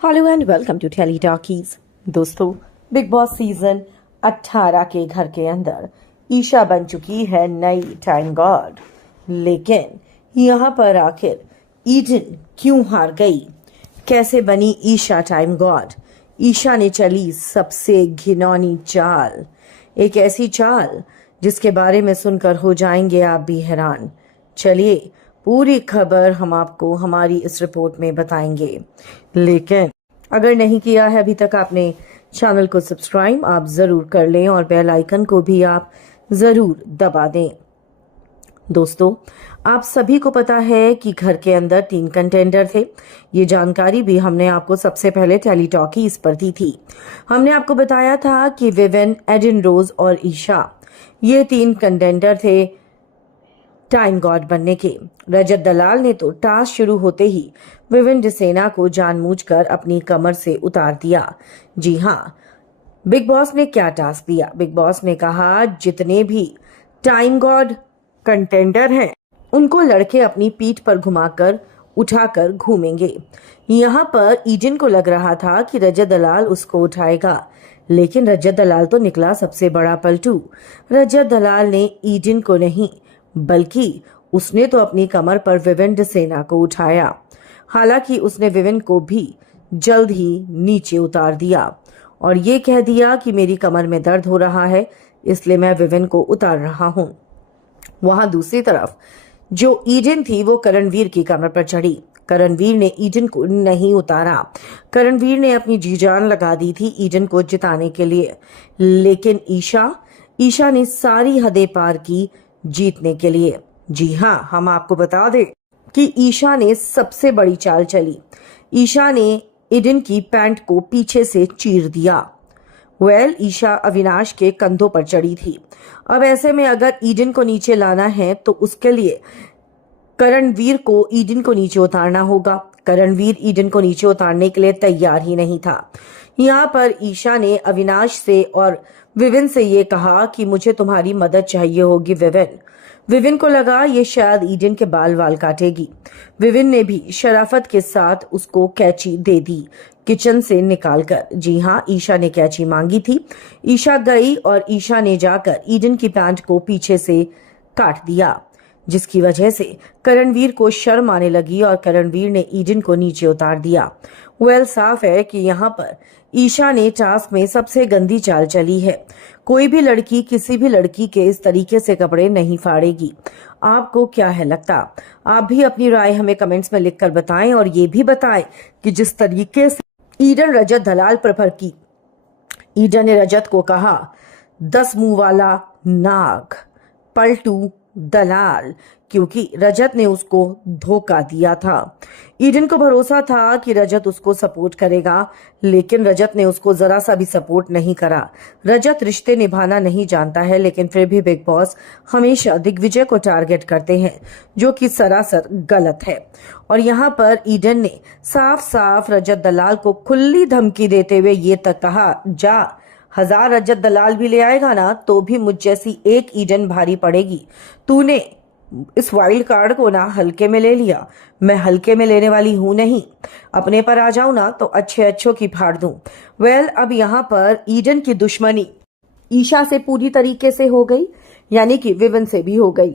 Hello and welcome to Tele Talkies. दोस्तों, Bigg Boss season 18 के घर के अंदर ईशा बन चुकी है नई टाइम गॉड। लेकिन यहाँ पर आखिर ईडन क्यों हार गई? कैसे बनी ईशा टाइम गॉड? ईशा ने चली सबसे घिनौनी चाल, एक ऐसी चाल जिसके बारे में सुनकर हो जाएंगे आप भी हैरान। चलिए, पूरी खबर हम आपको हमारी इस रिपोर्ट में बताएंगे। लेकिन अगर नहीं किया है अभी तक आपने चैनल को सब्सक्राइब, आप जरूर कर लें और बेल आइकन को भी आप जरूर दबा दें। दोस्तों, आप सभी को पता है कि घर के अंदर 3 कंटेंडर थे। ये जानकारी भी हमने आपको सबसे पहले टेली टॉकीज पर दी थी। हमने आपको बताया था कि विविन, एडन रोज और ईशा, ये 3 कंटेंडर थे टाइम गॉड बनने के। रजत दलाल ने तो टास्क शुरू होते ही विविन डिसेना को जानबूझकर अपनी कमर से उतार दिया। जी हाँ, बिग बॉस ने क्या टास्क दिया? बिग बॉस ने कहा जितने भी टाइम गॉड कंटेंडर हैं उनको लड़के अपनी पीठ पर घुमाकर उठाकर घूमेंगे। यहाँ पर ईडन को लग रहा था कि रजत दलाल उसको उठाएगा, लेकिन रजत दलाल तो निकला सबसे बड़ा पलटू। रजत दलाल ने ईडन को नहीं बल्कि उसने तो अपनी कमर पर विविन डिसेना को उठाया। हालांकि उसने विविन को भी जल्द ही नीचे उतार दिया और ये कह दिया कि मेरी कमर में दर्द हो रहा है, इसलिए मैं विविन को उतार रहा हूं। वहां दूसरी तरफ जो ईडन थी वो करणवीर की कमर पर चढ़ी। करणवीर ने ईडन को नहीं उतारा। करणवीर ने अपनी जी जान लगा दी थी ईडन को जिताने के लिए, लेकिन ईशा ने सारी हदें पार की जीतने के लिए। जी हाँ, हम आपको बता दें कि ईशा ने सबसे बड़ी चाल चली। ईशा ने ईडन की पैंट को पीछे से चीर दिया। ईशा अविनाश के कंधों पर चढ़ी थी। अब ऐसे में अगर ईडन को नीचे लाना है तो उसके लिए करणवीर को ईडन को नीचे उतारना होगा। करणवीर ईडन को नीचे उतारने के लिए तैयार ही नहीं था। यहाँ पर ईशा ने अविनाश से और विविन से ये कहा कि मुझे तुम्हारी मदद चाहिए होगी विविन को लगा ये शायद ईडन के बाल काटेगी। विविन ने भी शराफत के साथ उसको कैंची दे दी किचन से निकालकर। जी हाँ, ईशा ने कैंची मांगी थी। ईशा गई और ईशा ने जाकर ईडन की पैंट को पीछे से काट दिया, जिसकी वजह से करणवीर को शर्म आने लगी और करणवीर ने ईडन को नीचे उतार दिया। साफ है कि यहाँ पर ईशा ने टास्क में सबसे गंदी चाल चली है। कोई भी लड़की किसी भी लड़की के इस तरीके से कपड़े नहीं फाड़ेगी। आपको क्या है लगता? आप भी अपनी राय हमें कमेंट्स में लिखकर बताएं और ये भी बताएं कि जिस तरीके से ईडन रजत दलाल पर भड़की। ईडन ने रजत को कहा 10 मुंह वाला नाग, पलटू दलाल, क्योंकि रजत ने उसको धोखा दिया था। ईडन को भरोसा था कि रजत उसको सपोर्ट करेगा, लेकिन रजत ने उसको जरा सा भी सपोर्ट नहीं करा। रजत रिश्ते निभाना नहीं जानता है, लेकिन फिर भी बिग बॉस हमेशा दिग्विजय को टारगेट करते हैं, जो कि सरासर गलत है। और यहाँ पर ईडन ने साफ साफ रजत दलाल को खुली धमकी देते हुए ये तक कहा, जा 1000 रजत दलाल भी ले आएगा ना तो भी मुझ जैसी एक ईडन भारी पड़ेगी। तूने इस वाइल्ड कार्ड को ना हल्के में ले लिया। मैं हल्के में लेने वाली हूं नहीं। अपने पर आ जाऊं ना तो अच्छों की फाड़ दूं। अब यहाँ पर ईडन की दुश्मनी ईशा से पूरी तरीके से हो गई, यानी कि विविन से भी हो गई।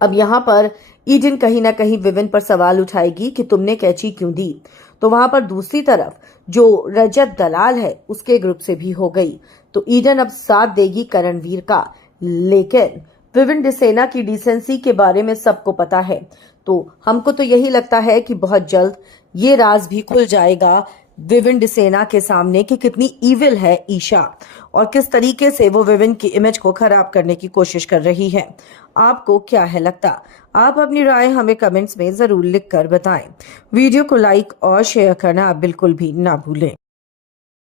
अब यहाँ पर ईडन कहीं ना कहीं विविन पर सवाल उठाएगी कि तुमने कैंची क्यों दी। तो वहां पर दूसरी तरफ जो रजत दलाल है उसके ग्रुप से भी हो गई। तो ईडन अब साथ देगी करणवीर का, लेकिन विविन डिसेना की डिसेंसी के बारे में सबको पता है। तो हमको तो यही लगता है कि बहुत जल्द ये राज भी खुल जाएगा विविन डिसेना के सामने कि कितनी इविल है ईशा और किस तरीके से वो विविन की इमेज को खराब करने की कोशिश कर रही है। आपको क्या है लगता? आप अपनी राय हमें कमेंट्स में जरूर लिखकर बताएं। वीडियो को लाइक और शेयर करना आप बिल्कुल भी ना भूलें।